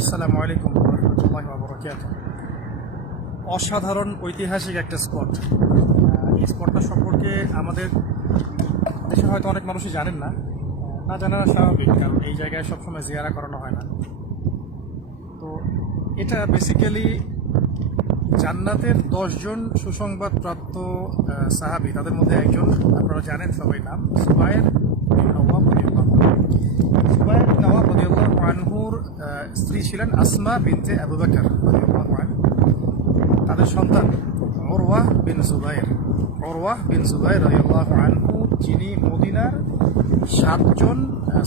আসসালামু আলাইকুম রহমতুল্লাহ বরকাত অসাধারণ ঐতিহাসিক একটা স্পট এই স্পটটা সম্পর্কে আমাদের দেশে হয়তো অনেক মানুষই জানেন না না জানার স্বাভাবিক কারণ এই জায়গায় সবসময় জিয়ারা করানো হয় না তো এটা বেসিক্যালি জান্নাতের দশজন সুসংবাদপ্রাপ্ত সাহাবি তাদের মধ্যে একজন আপনারা জানেন সবাই নাম সুবায়ের স্ত্রী ছিলেন আসমা বিনতে আবু বাকর তাদের সন্তান অরওয়াহ বিন জুবাইর অরওয়াহ বিন জুবাইর রহিউল্লাহ আনহু যিনি মদিনার সাতজন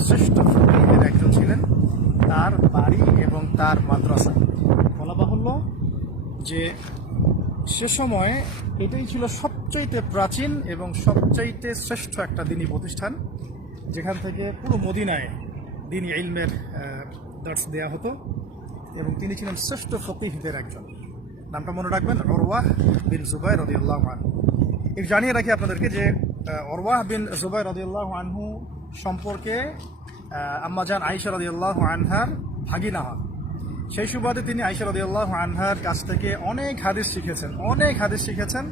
শ্রেষ্ঠ ফকিরদের একজন ছিলেন তার বাড়ি এবং তার মাদ্রাসা বলা বাহুল্য যে সে সময় এটাই ছিল সবচাইতে প্রাচীন এবং সবচাইতে শ্রেষ্ঠ একটা দিনী প্রতিষ্ঠান যেখান থেকে পুরো মদিনায় দিন ইলমের দার্স দেয়া হতো এবং তিনি ছিলেন শ্রেষ্ঠ ফকিহদের একজন নামটা মনে রাখবেন অরওয়াহ বিন জুবাই রদিউল্লাহ আনহু এই জানিয়ে রাখি আপনাদেরকে যে অরওয়াহ বিন জুবাই রদিউল্লাহ আনহু সম্পর্কে আম্মাজান আইসা রদিউল্লাহ আনহার ভাগিনা হন সেই সুবাদে তিনি আইসা রদিউল্লাহ আনহার কাছ থেকে অনেক হাদিস শিখেছেন অনেক হাদিস শিখেছেন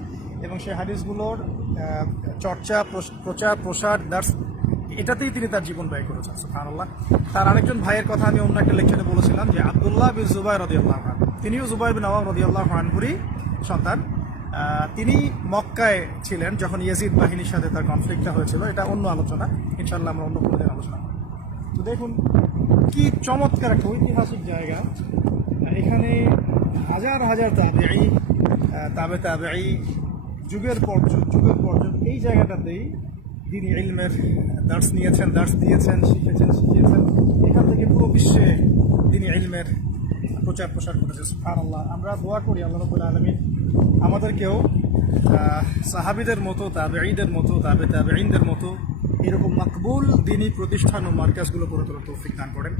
এবং সেই হাদিসগুলোর চর্চা প্রচার প্রসার দার্স এটাতেই তিনি তার জীবন ব্যয় করেছেন সুফান আল্লাহ তার আরেকজন ভাইয়ের কথা আমি অন্য একটা লেকচারে বলেছিলাম যে আবদুল্লাহ বিন জুবাই রদি আল্লাহ তিনিও জুবাই বিন আওয়াম রদি আল্লাহ হানপুরি সন্তান তিনি মক্কায় ছিলেন যখন ইয়াজিদ বাহিনীর সাথে তার কনফ্লিক্টটা হয়েছিল এটা অন্য আলোচনা ইনশাল্লাহ আমরা অন্য কোনো আলোচনা তো দেখুন কি চমৎকার একটা ঐতিহাসিক জায়গা এখানে হাজার হাজার তাবেই তাবে তাবেই যুগের পর যুগের পর যুগ এই জায়গাটাতেই দিনী ইলমের দার্স নিয়েছেন দার্স দিয়েছেন শিখেছেন শিখিয়েছেন এখান থেকে পুরো বিশ্বে দিনী ইলমের প্রচার প্রসার করেছে সুফার আল্লাহ আমরা দোয়া করি আল্লাহ রবুল আলমী আমাদেরকেও সাহাবিদের মতো তাবে ঈদের মতো তাবে তাবে ঈদের মতো এরকম মকবুল দিনই প্রতিষ্ঠান ও মার্কাজগুলো করে তোলার তৌফিক দান করেন